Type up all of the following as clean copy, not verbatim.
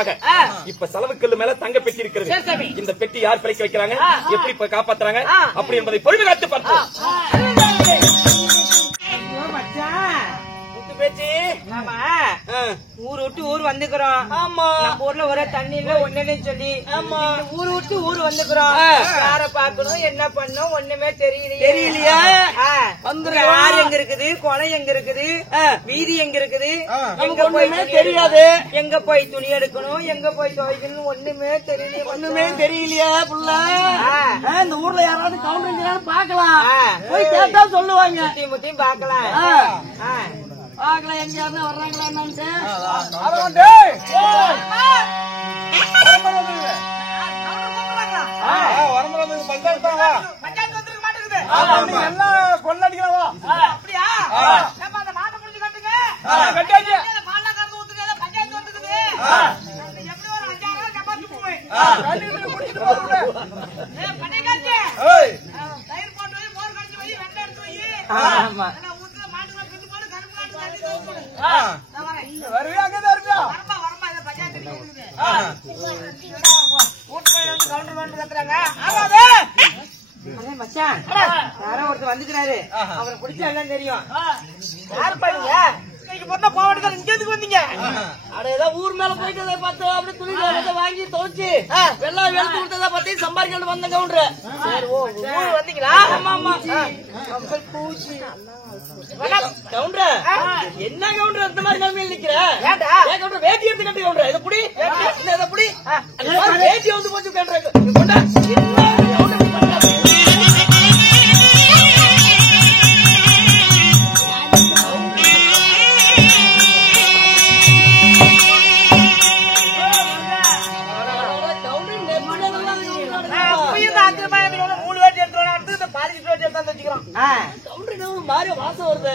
காப்பாத்துறதுக்காக இப்ப செலவுக்கல்லு மேல தங்க பெட்டி இருக்கிறது. இந்த பெட்டி யார் பிழைக்க வைக்கிறாங்க, எப்படி காப்பாத்துறாங்க அப்படி என்பதை பொழுது காத்து பார்த்தோம். ஊர் விட்டு ஊர் வந்துக்கிறோம். நம்ம ஊர்ல ஒரே தண்ணி இல்ல ஒண்ணுன்னு சொல்லி ஊர் விட்டு ஊர் வந்துக்கிறோம். யார பாக்கணும் என்ன பண்ணும் ஒண்ணுமே தெரியலையா? யார் எங்க இருக்குது, குளம் எங்க இருக்குது, வீதி எங்க இருக்குது, எங்க போய் தெரியாது, எங்க போய் துணி எடுக்கணும், எங்க போய் துவைக்கணும் ஒண்ணுமே தெரியலையா புள்ள? இந்த ஊர்ல யாராவது கவுண்டர் பாக்கலாம், போய் கேட்டா சொல்லுவாங்க. முத்தியும் பாக்கலாம் பாக்கலாம் எங்க யாரும் வர்றாங்களா என்னன்ட்டு. எல்லாம் கொள்ளடிக்கிறவா அப்படியா? அந்த மாட்டை முடிஞ்சு கட்டுங்க. பஞ்சாயத்து வந்துக்குது. எப்படி ஒரு 5,000 சப்பாத்தி போவேன். தயிர் போட்டு வை, மோர் கடிச்சு வை, வெண்டை எடுத்து வை. ஊத்துல மாட்டுல கட்டு போடு, கரும்பு காட்டு தண்ணி போடு. வருவியா அங்கதான் இருப்பியா? வரமா இதை பஞ்சாயத்து வீட்டுல வந்து கவுண்டர் வந்து கத்துறாங்க. ஆமாது மச்சான் யாரோ ஒருத்தர் வந்துக்கிறாரு, அவரை பிடிச்சா எல்லாம் தெரியும். யாரு பாருங்க போவாட்டுக்கா இங்க எதுக்கு வந்தீங்க? அடையதான் ஊர் மேல போயிட்டு பார்த்து அப்படி துணி வாங்கி துவைச்சு வெள்ளம் வெளுத்து கொடுத்ததை பத்தி சம்பாதிக்க வந்த கவுண்டர். வந்தீங்களா? ஆமா ஆமா கவுண்டர். என்ன கவுண்டர் இந்த மாதிரி நிலைமையில் நிக்கிற? கவுண்டர் வேட்டி எடுத்து கட்டி கவுண்டர். இதை புடி இதை புடி வேட்டி வந்து போச்சு கவுண்டர். மாறி வாசம் வருது.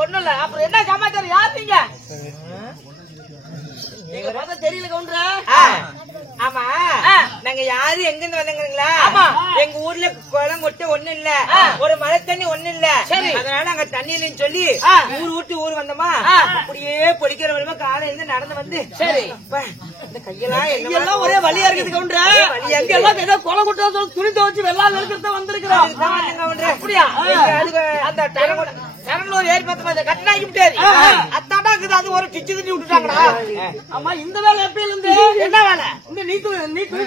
ஒண்ணும் இல்ல. அப்புறம் என்ன சமாச்சாரம்? யார் நீங்க? நீங்க பார்த்தா தெரியல கவுண்டர். ஆமா நாங்க யாரு எங்க இருந்து வந்தீங்களா? எங்க ஊர்ல குளம் கொட்ட ஒண்ணு இல்ல, ஒரு மழை தண்ணி ஒண்ணு இல்ல. அதனால நாங்க தண்ணி இல்லன்னு சொல்லி ஊர் விட்டு ஊர் வந்தோமா. அப்படியே பொடிக்கிற வழிமா காலையில நடந்து வந்து இந்த கையெல்லாம் எல்லாம் ஒரே வழியா இருக்குது கவுண்டர். எங்க எல்லாம் ஏதோ கொலை குட்டா துணி துவச்சு வெள்ளம் வெளுக்கிறத வந்திருக்கிறோம். அப்படியா? அந்த கடலூர் ஏரி பத்து கட்டினாக்கி விட்டாரு. அத்தாண்டா இருக்குது. அது ஒரு டிச்சு தண்ணி விட்டுட்டாங்களா? ஆமா இந்த வேலை எப்பயில இருந்து? என்ன வேலை? இந்த நீ துணி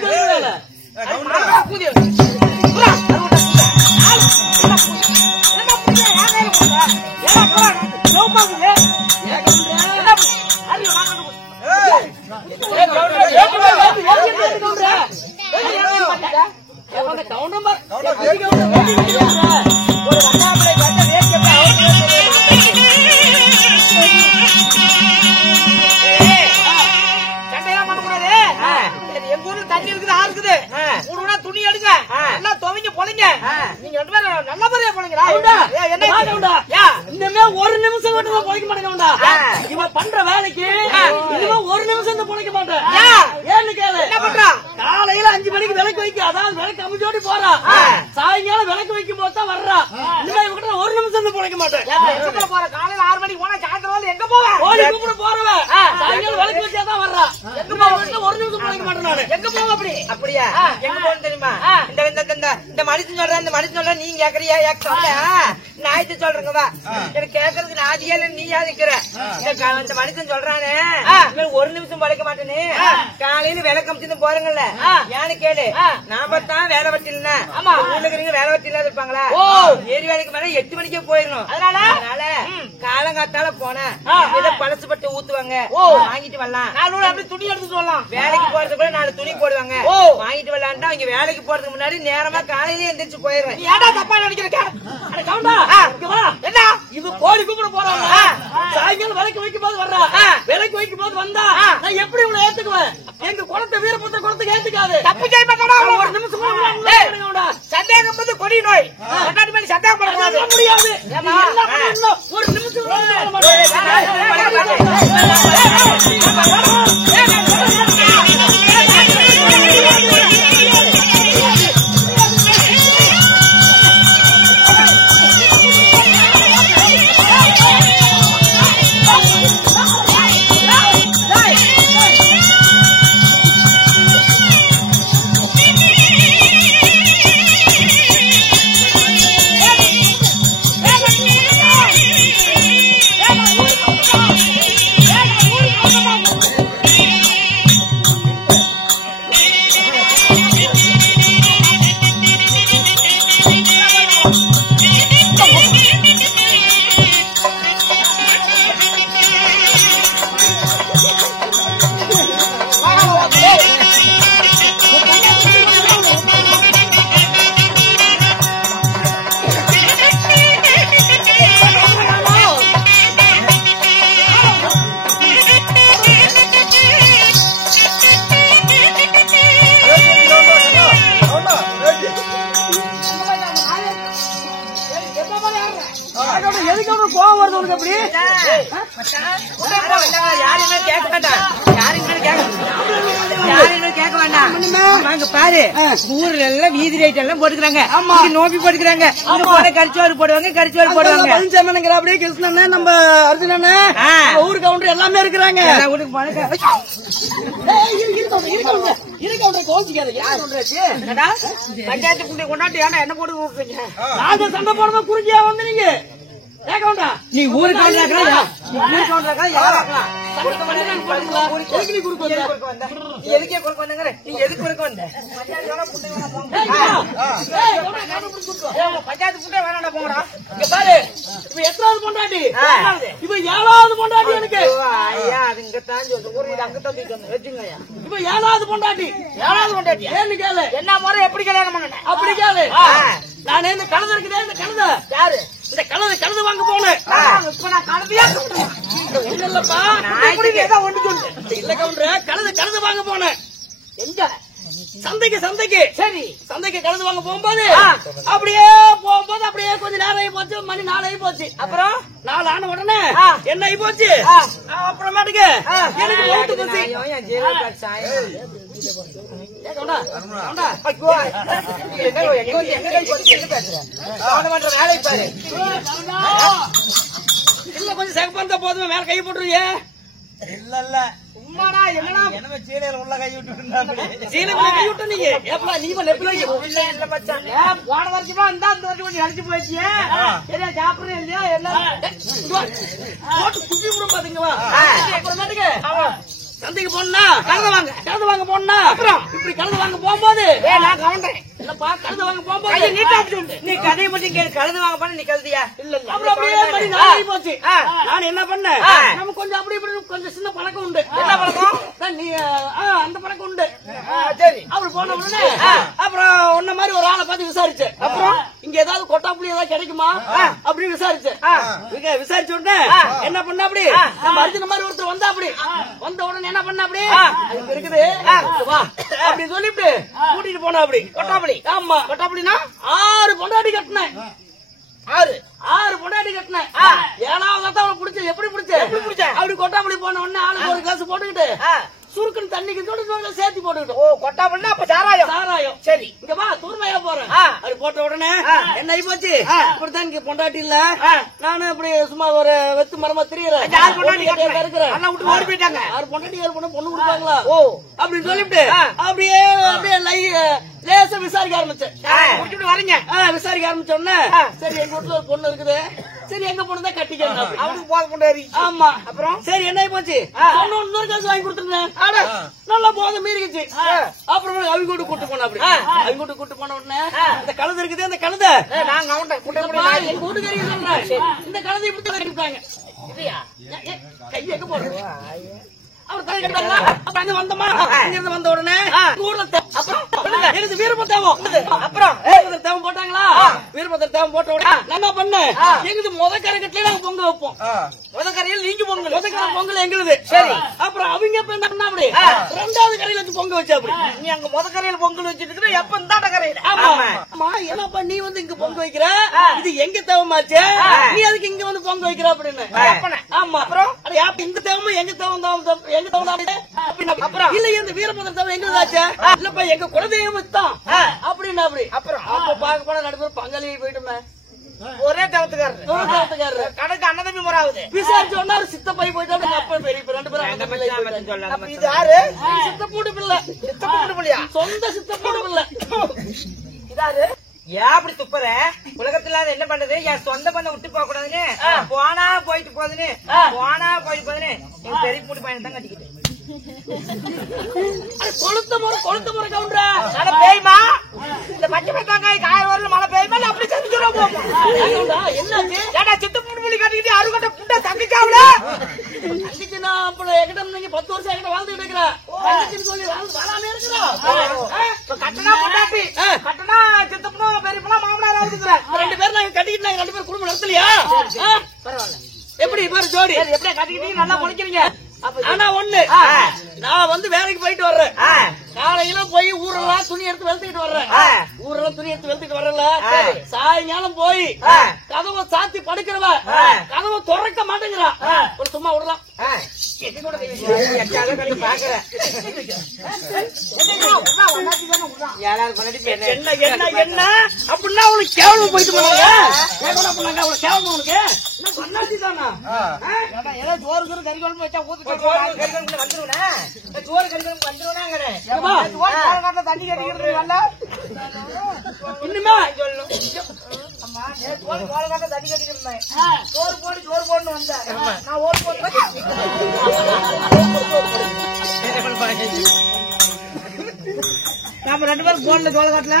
வேலை எங்க ஊர்ல தண்ணி இருக்குது, ஆறு இருக்குது. துணி எடுங்க, எல்லாம் துவைங்க பொழைங்க. நீங்க 2 பேரும் நல்ல முறையா பொழைங்களா? இன்னுமே ஒரு நிமிஷம் மட்டும் தான் பொழைக்க மாட்டேங்க. இவன் பண்ற வேலைக்கு இனிமே ஒரு நிமிஷம் தான் பொழைக்க மாட்டேன். ஏன்னு கேளு. என்ன பண்றான்? காலையில 5 மணிக்கு விளக்கு வைக்க, அதான் விளக்கு அமைச்சோடி போறான். சாயங்காலம் விளக்கு வைக்கும் போது தான் வர்றான். இனிமே இவங்கிட்ட ஒரு நிமிஷம் தான் பொழைக்க மாட்டேன். போற காலையில 6 மணிக்கு போனா சாயந்தரம் எங்க போவேன்? கோழி கூப்பிட போறவன் சாயங்காலம் விளக்கு வச்சாதான் வர்றான். எங்க போவேன்? ஒரு நிமிஷம் பொழைக்க மாட்டேன் நானு. எங்க போவோம்? அப்படி அப்படியா? எங்க போகணும் தெரியுமா? இந்த மனுஷன் சொல்றேன், இந்த மனுஷன் சொல்ற, நீங்க கேக்குறியா? நாய்த்து சொல்றேங்கவா? எனக்கு கேக்குறதுக்கு நாதியா நீ யாதிக்கிற? இந்த மனுஷன் சொல்றானே ஒரு நிமிஷம் பழைக்க மாட்டேன்னு. காலையில வேலை கமிச்சு போறீங்கல்ல, ஏன்னு கேளு. நாம தான் வேலை வட்டில்னா ஊர்ல இருக்கிறீங்க வேலை வட்டி இல்லாத இருப்பாங்களா? ஏரி வேலைக்கு மேல 8 மணிக்கே போயிடணும். அதனால காலங்காத்தால போன ஏதோ பழசு பட்டு ஊத்துவாங்க, வாங்கிட்டு வரலாம். அப்படி துணி எடுத்துட்டு வரலாம். வேலைக்கு போறது கூட 4 துணி போடுவாங்க, வாங்கிட்டு வரலான்டா. அவங்க வேலைக்கு போறதுக்கு முன்னாடி நேரமா காலையிலேயே எந்திரிச்சு போயிருவேன். ஏடா தப்பா நினைக்கிறேன்? என்ன இது கோழி கூப்பிட போறாங்க. சாயங்காலம் விலைக்கு வைக்கும் போது வர்றா. விலைக்கு வைக்கும் போது வந்தா நான் எப்படி உங்களை ஏத்துக்குவேன்? எங்க குளத்தை வீரபுத்த குளத்துக்கு ஏத்துக்காது. தப்பு செய்ய மாட்டா. ஒரு நிமிஷம் சந்தேகம் வந்து கொடி நோய். கொண்டாடி மேலே சந்தேகப்பட முடியாது. ஒரு நிமிஷம் எப்படி யாருமே கேட்க வேண்டாம், யாருமே கேட்க வேண்டாம். வாங்க பாரு, ஊர்ல எல்லாம் வீதி ரைட் எல்லாம் போட்டுக்கிறாங்க, நோம்பி போட்டுக்கிறாங்க, கரிச்சோறு போடுவாங்க, கரிச்சோறு போடுவாங்க. பழனிசாமி அப்படியே கிருஷ்ணன் நம்ம அர்ஜுனன் ஊரு கவுண்டர் எல்லாமே இருக்கிறாங்க. ஊருக்கு போன பஞ்சாயத்து புண்டை கொண்டாட்டி என்ன போட்டு கூப்பிடுறீங்க? நாங்க சண்டை போடும்போது குறிஞ்சியா வந்து நீங்க நீ ஊருக்கு எதுக்கே குறுக்க வந்தாங்க? நீ எதுக்கு குறுக்க வந்த? பஞ்சாயத்து புண்டை வேணாடா போங்கடா. இங்க பாரு, இப்ப எத்தனாவது பொண்டாட்டி? இப்ப 7வது பொண்டாட்டி எனக்கு. ஐயா அது இங்கத்தான் சொல்லு, ஊருக்கு அங்கத்தான் வச்சுங்க. இப்ப 7வது பொண்டாட்டி. 7வது பொண்டாட்டி ஏன்னு கேளு. என்ன முறை எப்படி கல்யாணம் பண்ண? அப்படி கேளு. நானே இந்த கழுதை இருக்குதே, இந்த கழுதை யாரு? இந்த கழுதை வாங்க போனேன். இப்ப நான் கலப்பியா ஒண்ணு இல்லப்பா, இல்ல கவுண்டர், கழுதை வாங்க போனேன். எங்க? சந்தைக்கு சரி, சந்தைக்கு கழுது வாங்க போகும்போது அப்படியே கொஞ்ச நேரம் ஆகி போச்சு, மணி 4 ஆகி போச்சு. அப்புறம் 4 ஆன உடனே என்ன ஆகி போச்சு, அப்புறமேட்டுக்கு எனக்கு ஓட்டு போச்சு. வேலை பாரு, இல்ல கொஞ்சம் செகப்பா போதுமே, மேல கை போட்டுருவிய. இல்ல உண்மாடா, என்னடா என்ன சீலையில உள்ள கை விட்டு சீலை கை விட்டு நீங்க ஏப்பா நீ நெப்பில இல்ல மச்சான், போன வருஷமா இந்த வருஷம் கொஞ்சம் அடிச்சு போயிடுச்சு. சரியா சாப்பிடுறேன் இல்லையா? எல்லாம் போட்டு குப்பி விட பாத்தீங்களா? அப்புறமேட்டுக்கு சந்தைக்கு போனா கழுது வாங்க போனா, அப்புறம் இப்படி கழுது வாங்க போகும்போது நான் கவனிட்டேன். இல்லப்பா, கழுது வாங்க போகும்போது நீ கதையை மட்டும் கேளு, கழுது வாங்க போன நீ கழுதியா? இல்ல அப்புறம் அப்படியே மணி 4 ஆகி போச்சு. நான் என்ன பண்ணேன், நம்ம கொஞ்சம் அப்படி இப்படி கொஞ்சம் சின்ன பழக்கம் உண்டு. என்ன பழக்கம்? நீ அந்த பழக்கம் உண்டு. சரி, அப்படி போன உடனே அப்புறம் உன்ன மாதிரி ஒரு ஆளை பார்த்து விசாரிச்சு, அப்புறம் இங்க ஏதாவது கொட்டாப்புளி ஏதாவது கிடைக்குமா அப்படின்னு விசாரிச்சு, விசாரிச்ச உடனே என்ன பண்ண, அப்படி நம்ம அர்ஜுன மாதிரி ஒருத்தர் வந்தா, அப்படி வந்த உடனே என்ன பண்ண, அப்படி இங்க இருக்குது வா அப்படின்னு சொல்லிட்டு கூட்டிட்டு போனா. அப்படி கொட்டாப்புளி? ஆமா, கொட்டாப்புளினா 6 பொண்டாட்டி கட்டினேன். 6 பொண்டாட்டி கட்டினேன். 7வது அவனை பிடிச்ச. எப்படி பிடிச்ச? அப்படி கொட்டாப்புளி போன உடனே ஆளுக்கு ஒரு கிளாஸ் போட்டுக்கிட்டு சுருக்குன்னு தண்ணிக்கு சேர்த்து போட்டுக்கிட்டோம். ஓ, கொட்டாப்புளினா அப்ப சாராயம். சரி, இங்க வா, தூர்மையா போறேன். அது போட்ட உடனே என்ன ஆகி போச்சு, இப்படித்தான் இங்க பொண்டாட்டி இல்ல, நானும் இப்படி சும்மா ஒரு வெத்து மரமா திரியறேன். 6 பொண்டாட்டி இருக்கிறேன். அண்ணா விட்டு ஓடி போயிட்டாங்க. 6 பொண்டாட்டி 6 பொண்ணு கொடுப்பாங்களா? ஓ, அப்படின்னு சொல்லிவிட்டு அப்படியே லேசா விசாரிக்க ஆரம்பிச்சேன். முடிச்சுட்டு வரீங்க. விசாரிக்க ஆரம்பிச்ச உடனே சரி எங்க வீட்டுல ஒரு பொண்ணு இருக்குது, சரி எங்க பொண்ணு தான் கட்டிக்கணும். அவனுக்கு போக கொண்டாடி. ஆமா, அப்புறம் சரி என்ன ஆகி போச்சு, இன்னொரு காசு வாங்கி கொடுத்துருந்தேன். நல்லா போத மீறிச்சு. அப்புறம் அவங்க கூட்டு கூட்டு போன. அப்படி அவங்க கூட்டு போன உடனே இந்த கழுதை இருக்குது, அந்த கழுதை நான் கவுண்டேன். எங்க வீட்டுக்காரி சொல்றேன், இந்த கழுதை இப்படி கட்டிட்டாங்க. கை எங்க போடுறது, அவர் தலை கட்டாங்க. அப்ப அங்க வந்தோமா, அங்கிருந்து வந்த உடனே ஊர்ல அப்புறம் எனக்கு வீரபத்திர தேவம், அப்புறம் தேவம் போட்டாங்களா? வீரபத்திர தேவம் போட்ட உடனே நான் என்ன பண்ணேன், எங்களுக்கு முதக்கரை கட்டில நாங்க பொங்க வைப்போம். முதக்கரையில் நீங்க பொங்கல், முதக்கரை பொங்கல் எங்களுது. சரி, அப்புறம் அவங்க இப்ப என்ன பண்ணா, அப்படி 2வது கரையில வச்சு பொங்க வச்சா. அப்படி நீ அங்க முதக்கரையில பொங்கல் வச்சிட்டு எப்ப இந்த கரையில? ஆமா, என்னப்பா நீ வந்து இங்க பொங்க வைக்கிற, இது எங்க தேவமாச்சு, நீ அதுக்கு இங்க வந்து பொங்க வைக்கிற அப்படின்னு. ஆமா, அப்புறம் இந்த தேவமும் எங்க தேவம் தான், எங்க தேவம் அப்புறம் இல்ல இந்த வீரபத்திர தேவம் எங்களுதாச்சா? இல்லப்பா எங்க குலதெய்வம் தான் அப்படின்னு. அப்படி அப்புறம் அப்ப பார்க்க போன நடுவர் பங்காளி போயிட்டுமே, ஒரே தேவத்துக்காரரு கணக்கு அண்ணதம்பி முறை ஆகுது. விசாரிச்ச உடனே சித்தப்பை போயிட்டாங்க. அப்ப பெரிய 2 பேரும் இது யாரு? சித்தப்பூட்டு பிள்ளை. சித்தப்பூட்டு பிள்ளையா? சொந்த சித்தப்பூட்டு பிள்ளை. இதாரு ஏன் அப்படி துப்புற? உலகத்துல என்ன பண்றது, என் சொந்த பண்ண விட்டு போக கூடாதுன்னு போனா போயிட்டு போகுதுன்னு என் பெரிய பூட்டு பையன் தான் கட்டிக்கிட்டு கொளுத்த முறை கவுண்டரா. மழை பெய்யுமா? இந்த பச்சை பட்டாங்காய் காய வரல மழை பெய்யுமா? அப்படி செஞ்சுடும் போகும். என்னாச்சு? ஏடா சித்து பூட்டு புள்ளி கட்டிக்கிட்டு அறுகட்ட புட்டை தங்கிச்சாவில தங்கிச்சு. நான் அப்ப என்கிட்ட நீங்க 10 வருஷம் என்கிட்ட வாழ்ந்துட்டு இருக்கிறேன். தங்கிச்சுன்னு சொல்லி வராம இருக்கிறோம். கட்டணா பொண்டாட்டி கட்டணா சித்தப்பா பெரியப்பா மாமனாரா இருக்கிற 2 பேரும் நாங்க கட்டிக்கிட்டு நாங்க 2 பேரும் குடும்பம் நடத்தலையா? பரவாயில்ல. எப்படி பாரு ஜோடி எப்படியா கட்டிக்கிட்டீங்க, நல்லா முடிக்கிறீங்க. ஆனா ஒண்ணு, நான் வந்து வேலைக்கு போயிட்டு வர்றேன். காலையில போய் ஊரெல்லாம் துணி எடுத்து வெளுத்துக்கிட்டு வர்றேன். ஊரெல்லாம் துணி எடுத்து வெளுத்துக்கிட்டு வரல. சாயங்காலம் போய் கதவை சாத்தி படுக்கிறவ கதவை திறக்க மாட்டேங்கிறா. ஒரு சும்மா விடலாம். என்ன என்ன என்ன அப்படின்னா அவனுக்கு கேவலம் போயிட்டு போனாங்க. அவனுக்கு கேவலம் உனக்கு பண்ணாச்சு தானா? ஏதோ சோறு சோறு கறி குழம்பு வச்சா ஊத்து கறி குழம்பு வந்துருவா. சோறு கறி குழம்பு வந்துருவாங்க. தண்ணி கட்டிக்கிறது நல்லா இன்னுமா சொல்லணும். அம்மா சோறு தண்ணி கட்டிக்கிறேன். சோறு போடுன்னு வந்தேன். நான் ஓட்டு போட்டு நம்ம 2 பேரும் போன்ல சோறு காட்டல.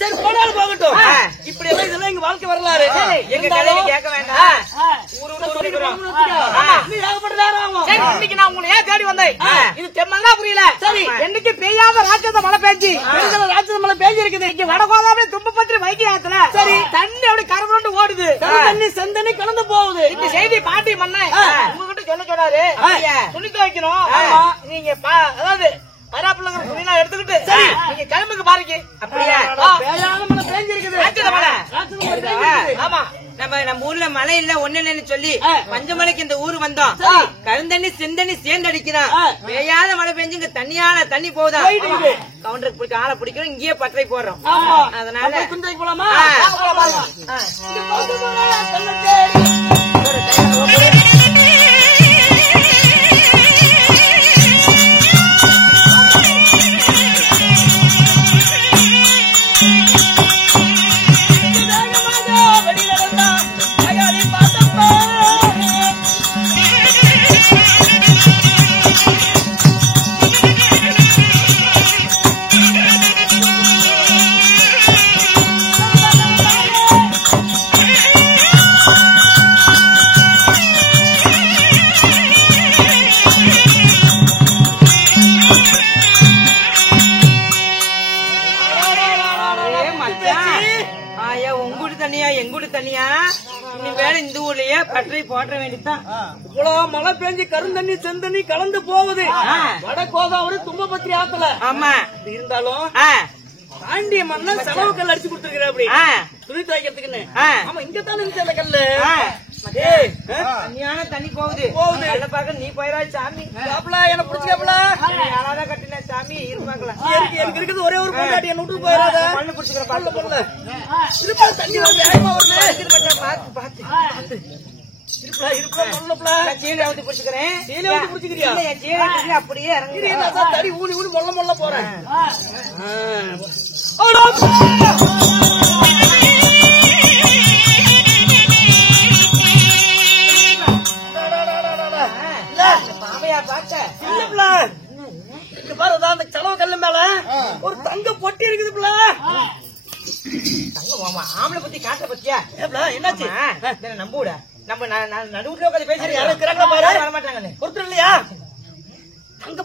சரி போனாலும் போகட்டும். இப்படி எல்லாம் இதெல்லாம் எங்க வாழ்க்கை வரலாறு. எங்க கதையை கேட்க வேண்டாம். இன்னைக்கு நான் உங்களை ஏன் தேடி வந்தேன்? இது தெம்மல்லாம் புரியல. சரி என்னைக்கு பெய்யாத ராட்சத மழை பெய்ஞ்சி ராட்சத மழை பெய்ஞ்சி இருக்குது. இங்க வடகோதாவே தும்பப்பத்திரி வைக்கி ஆத்துல சரி தண்ணி அப்படி கரண்டு ஓடுது. தண்ணி செந்தண்ணி கலந்து போகுது. இந்த செய்தி பாட்டி மண்ண உங்ககிட்ட சொல்ல சொன்னாரு. துணி துவைக்கணும். நீங்க அதாவது பராப்பிள்ளைங்கிற துணிலாம் எடுத்துக்கிட்டு நீங்க கிளம்புக்கு பாருங்க. அப்படியா ஆமா நம்ம ஊர்ல மழை இல்ல ஒண்ணு இல்லன்னு சொல்லி பஞ்சமலைக்கு இந்த ஊரு வந்தோம். கருந்தண்ணி செந்தண்ணி சேர்ந்து அடிக்கிறான். பெய்யாத மழை பெஞ்சு இங்க தண்ணியான தண்ணி போகுதா கவுண்டருக்கு பிடிக்க ஆளை பிடிக்கிறோம். இங்கேயே பற்றை போடுறோம். அதனால போலாமா? இந்த ஊர்லயே பற்றை போட்ட வேண்டியதான். இவ்வளவு மழை பெஞ்சு கருந்தண்ணி செந்தண்ணி கலந்து போகுது. வட கோதாவரி தும்பபத்திரி ஆத்துல. ஆமா இருந்தாலும் பாண்டிய மன்னன் செலவு கல் அடிச்சு கொடுத்துருக்கிற அப்படி துணி துவைக்கிறதுக்குன்னு. ஆமா இங்கத்தானே இருந்துச்சு அந்த கல்லு. தண்ணியான தண்ணி போகுது. நல்ல பாக்க நீ போயிரா சாமி. என்ன பிடிச்சிக்கப்பல யாராவது கட்டின சாமி இருப்பாங்களா? எனக்கு இருக்குது ஒரே ஒரு பொண்டாட்டி என்ன விட்டு போயிடாத. பல்லு பிடிச்சிக்கிற பல்லு பொண்ணு தண்ணி வேகமா வருது. பாத்து பாத்து அப்படியே தடி ஊழி ஊழி மொல்ல மொல்ல போறேன். மாமையா பார்த்த பாரு அந்த செலவு கல்லு மேல ஒரு தங்க பொட்டி இருக்குது. ஆம்பளை பத்தி காட்ட பத்தியா என்னாச்சு? நம்புட நம்ம நடுவுல உட்காந்து பேசுறேன். யாரும் இருக்கிறாங்க பாரு. வரமாட்டாங்க ஒருத்தர் இல்லையா? தங்க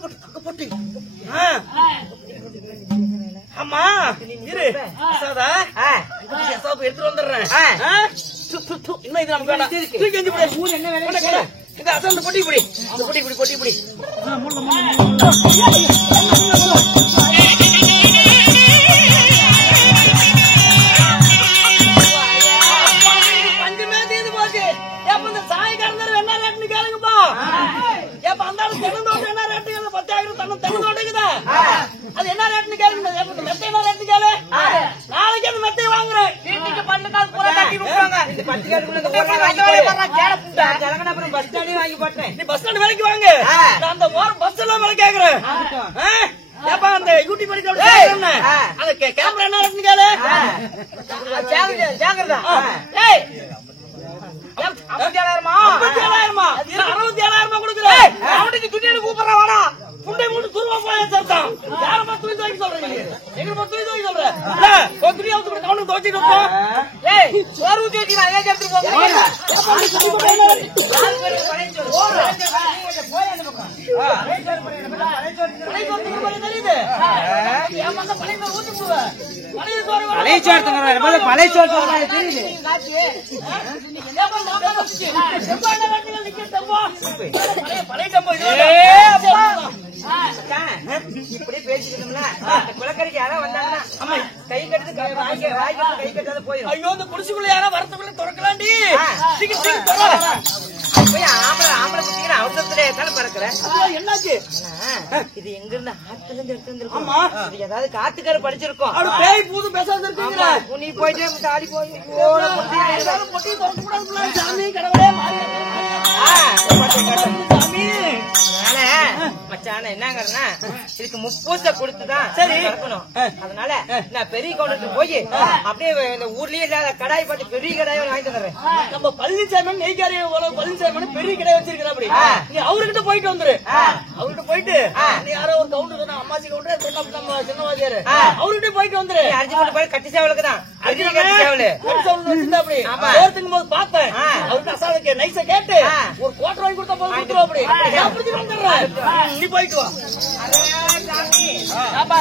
பொட்டி ஆமா இரு எடுத்துட்டு வந்துடுறேன். இன்னும் இது நமக்கு வேணாம். என்ன வேணும்? இந்த அசந்த பொட்டி இப்படி பொட்டி இப்படி பஞ்சமே தீர்ந்து போச்சு. எப்ப இந்த சாயக்காரந்தர் என்ன ரேட்டுன்னு கேளுங்கப்பா. எப்ப அந்த தென்னந்தோட்டம் என்ன ரேட்டு? 10,000 தென்னந்தோட்டக்குதா அது என்ன ரேட்டுன்னு கேளுங்க. மெத்தை என்ன ரேட்டு கேளு. நாளைக்கு அந்த மெத்தையை வாங்குறேன். வீட்டுக்கு பண்ணு காசு போல கட்டி கொடுப்பாங்க. பஸ் ஸ்டாண்டே வாங்கி போட்டேன். நீ பஸ் ஸ்டாண்ட் வேலைக்கு வாங்க. அந்த ஓரம் பஸ் எல்லாம் வேலை கேக்குறேன். ஏப்பா அந்த யூடியூப் அந்த கேமரா என்ன ரேட்டுன்னு கேளு. ஜாகிரதா 57,000 கொடுக்குறேன். அவனுக்கு துணியை கூப்பிடுறான். வாடா புண்டை மூணு துருவா போய் சேர்த்தான். யாரமா துணி துவைக்க சொல்றீங்க? எங்க துணி துவைக்க சொல்றேன். துணி அவனுக்கு துவைச்சிட்டு சோறு ஊத்தி வச்சு நான் எடுத்துட்டு போறேன். இப்படி பேசிக்கணும்னா குளக்கரைக்கு யாராவது வந்தாங்கன்னா கை கட்டு கை கட்டாத போயிடும். ஐயோ இந்த குடிசுக்குள்ள யாரா வரத்துக்குள்ள திறக்கலாண்டி. சீக்கிரம் சீக்கிரம் திற. போய் ஆம்பளை குட்டிக்கிற அவசரத்துல தானே பறக்குற. என்னாச்சு? இது எங்க இருந்து ஆத்துல இருந்து எடுத்து வந்திருக்கோம். ஆமா. இது ஏதாவது காத்துக்கார படிச்சிருக்கோம். அவரு பேய் பூது பேசாம இருக்கீங்களா? நீ போயிட்டே தாடி போய் பொட்டி திறக்க கூடாது சாமி. கடவுளே மாறி சாமி. அதனால மச்சான என்னங்கன்னா இதுக்கு முப்பூசை கொடுத்துதான் சரி இருக்கணும். அதனால நான் பெரிய கவுண்டருக்கு போய் அப்படியே இந்த ஊர்லயே இல்லாத கடாய் பார்த்து பெரிய கடாய் வாங்கிட்டு வந்துடுறேன். நம்ம பழனிசாமி நெய்காரி பழனிசாமி பெரிய கடை வச்சிருக்கிற அப்படி நீ அவர்கிட்ட போயிட்டு வந்துரு. அவர்கிட்ட போயிட்டு நீ யாரோ ஒரு கவுண்டர் சொன்ன அம்மாச்சி கவுண்டர் சொன்ன நம்ம சின்னவாதியாரு அவர்கிட்ட போயிட்டு வந்துரு. அர்ஜுன் போய் கட்டி சேவலுக்கு தான் அப்படி போறதுக்கு போது பார்த்தேன். அவருக்கு அசாலுக்கு நைஸா கேட்டு ஒரு கோட்டை வாங்கி கொடுத்தா போதும் கொடுத்துரும். அப்படி வந்துடுறேன். நீ போயிட்டு வா. ஆமா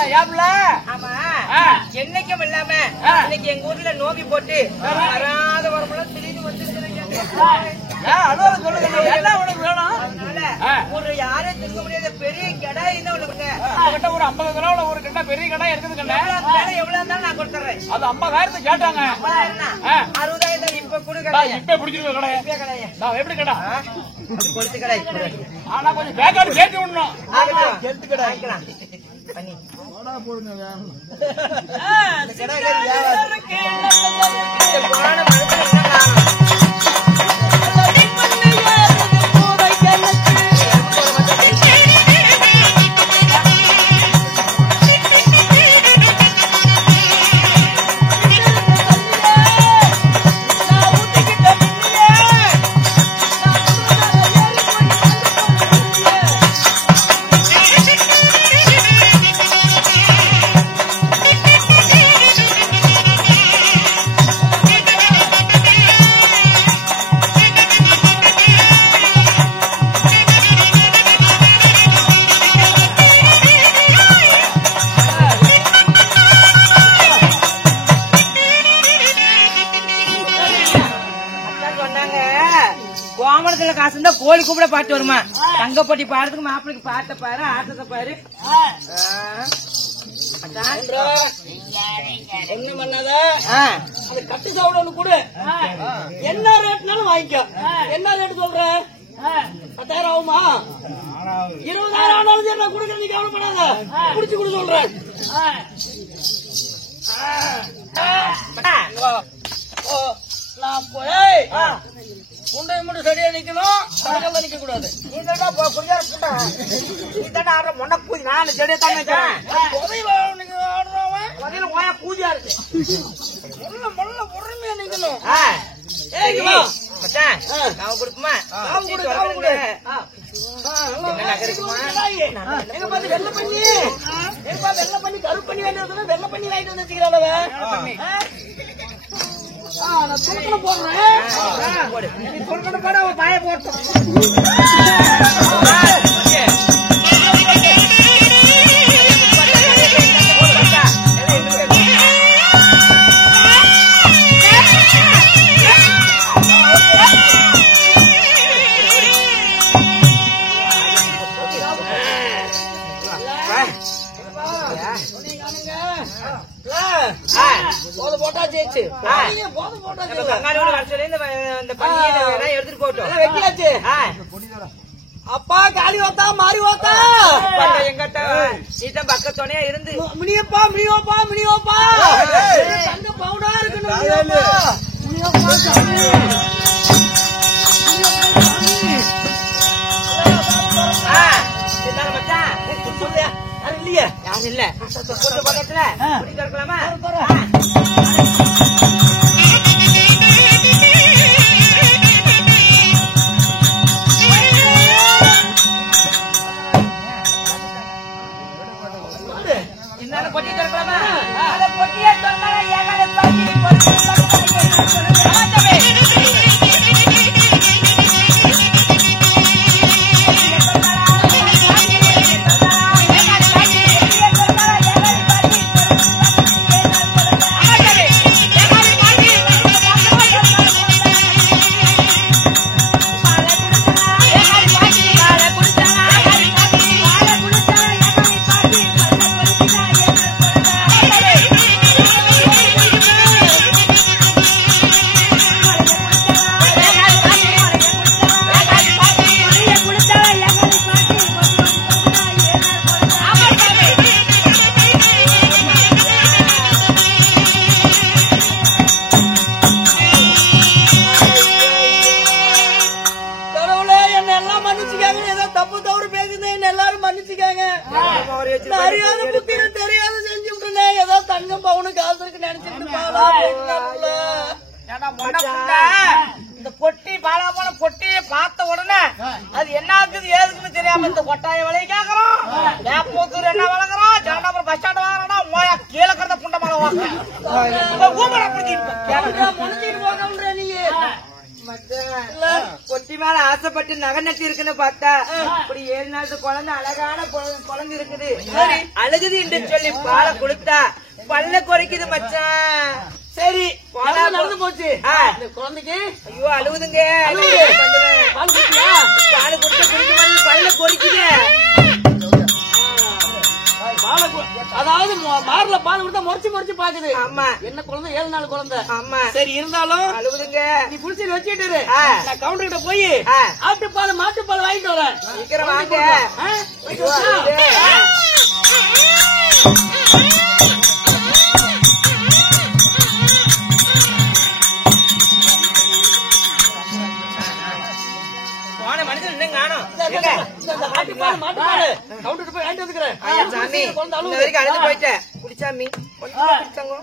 என்னைக்கும் இல்லாம இன்னைக்கு எங்க ஊர்ல நோம்பி போட்டு வராத வரமெல்லாம் திடீர்னு வந்து ஒரு யாரும் திரும்ப முடியாத பெரிய கடாய் தான் உனக்கு ஒரு 50 கிலோல ஒரு கிட்ட பெரிய கடை இருக்குது. எவ்வளவு இருந்தாலும் நான் கொடுத்துறேன். அது 50,000 கேட்டாங்க. 60,000 இப்ப கொடுக்க இப்ப பிடிச்சிருக்க கடை எப்படி கடை கொளுத்து கடை ஆனா கொஞ்சம் பேக்காடு சேர்த்து விடணும். கெடுத்து கடை பண்ணி கோமரத்துல காசு இருந்தா கோழி கூப்பிட பாட்டு வருமா? தங்கப்பட்டி பாடுறதுக்கு மாப்பிளைக்கு பாட்டை பாரு ஆட்டத்தை பாரு. என்ன பண்ணாத அது கட்டு சாப்பிட ஒண்ணு கூட என்ன ரேட்னாலும் வாங்கிக்க. என்ன ரேட் சொல்ற? 10,000 ஆகுமா? 20,000 ஆனாலும் என்ன கொடுக்க நீ கவலைப்படாத. குடிச்சு கொடு சொல்றேன். நான் போய் குண்டை மட்டும் சரியா நிக்கணும். தடகல்ல நிக்க கூடாது. நான் செடியை தான் பூஜா இருக்கு. முள்ள பொறுமையா நிக்கணும். நான் கொடுக்குமா? எங்க பார்த்து வெள்ள பண்ணி வெள்ள பண்ணி கருப்பு பண்ணி வேண்டியது வெள்ள பண்ணி வாங்கிட்டு வந்து வச்சுக்கிறாள். நான் துணக்கணை போடுறேன். துணக்கணை போட அவன் பாய போட்டோம். போது போட்டா ஜெயிச்சு போது போட்டா எடுத்துட்டு போட்டோம். வெட்டியாச்சு. அப்பா காளி ஓத்தா மாறி ஓத்தா எங்கிட்ட நீதான் பக்கத்தோனையா இருந்து முனியப்பா முனியோப்பா முனியோப்பா தங்க பவுடா இருக்கணும். யாரும் இல்லையா? யாரும் இல்ல பக்கத்துல இருக்கலாமா? என்னால பொட்டிட்டு இருக்கலாமா? பொட்டியே மன்னிச்சுக்காங்க. அறியாத புத்தியும் தெரியாத செஞ்சு விட்டுனே. ஏதோ தங்கம் பவுனு காசு இருக்கு நினைச்சுட்டு இந்த பொட்டி பாலா போன பொட்டியை பார்த்த உடனே அது என்ன ஆகுது ஏதுக்குன்னு தெரியாம இந்த கொட்டாய விலையை கேக்குறோம். வேப்போத்தூர் என்ன வளர்க்குறோம், ஜனடாபுரம் பஸ் ஸ்டாண்ட் வாங்குறோம், மோயா கீழே கிடந்த புண்ட மலை வாங்க முடிச்சிட்டு போக நீங்க. பொட்டி மேல ஆசைப்பட்டு நகை நட்டு இருக்குன்னு பார்த்தா இப்படி 7 நாள் குழந்தை அழகான குழந்தை இருக்குது. அழுகுது என்று சொல்லி பாலை கொடுத்தா பல்ல குறைக்குது மச்சான். சரி நடந்து போச்சு. குழந்தைக்கு ஐயோ அழுகுதுங்க. பால் கொடுத்த குடிக்க பல்ல குறைக்குது. அதாவது மார்ல பால் கொடுத்தா முறைச்சு பாக்குது. ஆமா என்ன குழந்தை 7 நாள் குழந்தை. ஆமா சரி இருந்தாலும் அழுகுதுங்க. நீ புடிச்சு வச்சுட்டு நான் கவுண்டர் கிட்ட போய் ஆட்டுப்பால் மாட்டுப்பால் வாங்கிட்டு வரேன். சீக்கிரம் வாங்க. போன மனுஷன் இன்னும் காணோம். ஆட்டுப்பால் மாட்டுப்பால் கவுண்டர் போய் வாங்கிட்டு வந்துக்கிறேன். சாமி இந்த வரைக்கும் அழுது போயிட்டேன். குடிச்சாமி குடிச்சாங்க.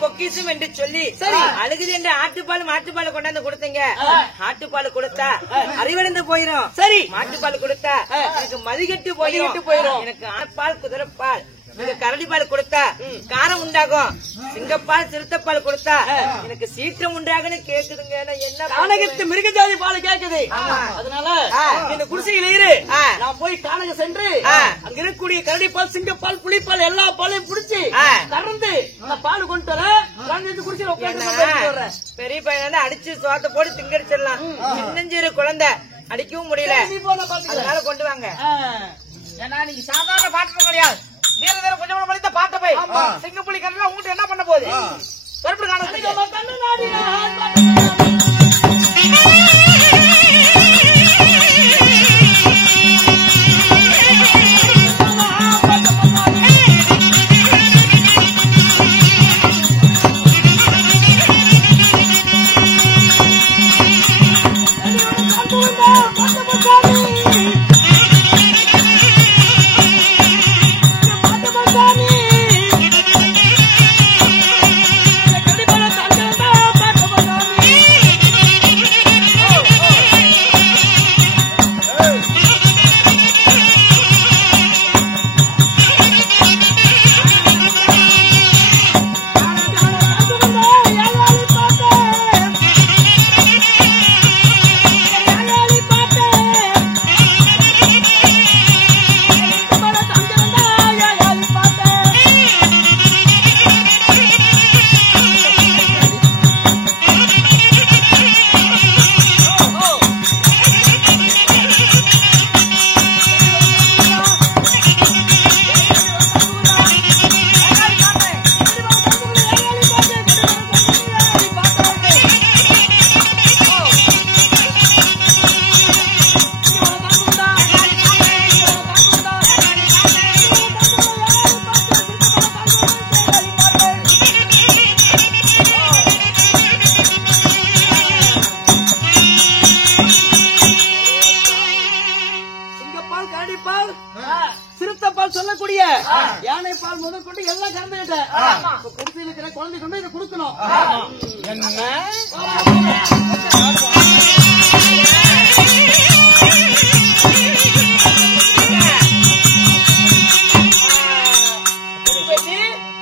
பொக்கிசம் என்று சொல்லி அழுகுது என்று ஆட்டுப்பால் மாட்டுப்பால் கொண்டாந்து கொடுத்தீங்க. ஆட்டுப்பால் கொடுத்தா அறிவடைந்து போயிரும். சரி மாட்டுப்பால் கொடுத்தா எனக்கு மதிகட்டு போயிரும். எனக்கு ஆப்பால் குதிரைப்பால் கரடிப்பால் கொடுத்தா காரம் உண்டாகும். சிங்கப்பால் சிறுத்தைப்பால் கொடுத்தா எனக்கு சீற்றம் உண்டாகுன்னு கேக்குதுங்க. என்ன கானகத்து மிருகஜாதி பால் கேக்குது. அதனால இந்த குடிசையில் இரு. நான் போய் கானக சென்று அங்க இருக்கக்கூடிய கரடிப்பால் சிங்கப்பால் புலிப்பால் எல்லா பாலையும் புடிச்சு கறந்து பால் கொண்டு வரேன். குடிசையில் உட்காந்து பெரிய பையன் அடிச்சு சோத்த போட்டு திங்கடிச்சிடலாம். சின்னஞ்சிறு குழந்தை அடிக்கவும் முடியல. அதனால கொண்டு வாங்க. ஏன்னா நீங்க சாதாரண பாட்டு கிடையாது. வேற வேற கொஞ்சம் மணித்த பாட்ட போய் சிங்கப்புலி கண்ணா உங்ககிட்ட என்ன பண்ண போகுது? கருப்பு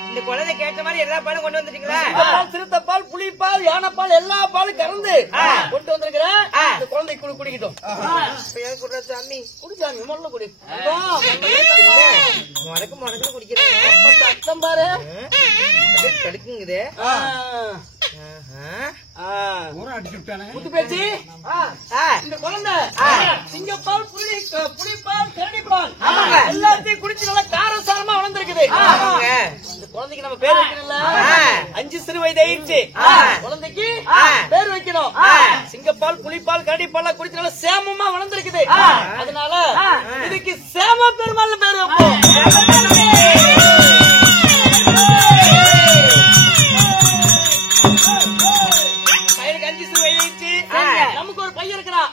இந்த குழந்தை கேட்ட மாதிரி எல்லா பாலும் கொண்டு வந்துட்டீங்களா? சிறுத்தைப்பால், புலிப்பால், யானைப்பால் எல்லா பாலும் கறந்து கொண்டு வந்திருக்கிறேன். இந்த குழந்தை குடிக்கட்டும். சாமி குடிச்சாமி முதல்ல குடி. முடக்கு முடக்கு குடிக்கிறேன். சத்தம் பாரு. தடுக்குங்குது. புத்து பேச்சு. இந்த குழந்தை சிங்கப்பால், புலிப்பால், கரடிப்பால் எல்லாத்தையும் குடிச்சு நல்லா காரசாரமா வளர்ந்துருக்குது. இந்த குழந்தைக்கு நம்ம பேர் வைக்கணும்ல. 5 சிறு வயது ஆயிடுச்சு. குழந்தைக்கு பேர் வைக்கணும். சிங்கப்பால், புலிப்பால், கரடிப்பால் குடிச்சு நல்லா சேமமா வளர்ந்துருக்குது. அதனால இதுக்கு சேம பெருமாள் பேர் வைப்போம். நமக்கு ஒரு பையன் இருக்கிறான்.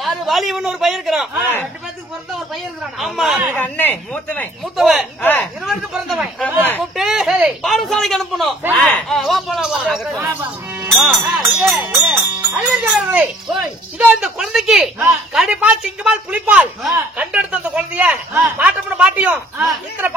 யாரு வாலிபன் ஒரு பையன் இருக்கிறான். 2 பேருக்கு பிறந்த ஒரு பையன் இருக்கிறான். ஆமா, அண்ணன் மூத்தவன். இருவருக்கு பிறந்தவன். கூப்பிட்டு பாடசாலைக்கு அனுப்பணும். வா போலாம். இதோ இந்த குழந்தைக்கு கண்டிப்பால், சிங்கப்பால், புலிப்பால் கண்டெடுத்த அந்த குழந்தைய பாட்டப்பட பாட்டியும் இத்தனை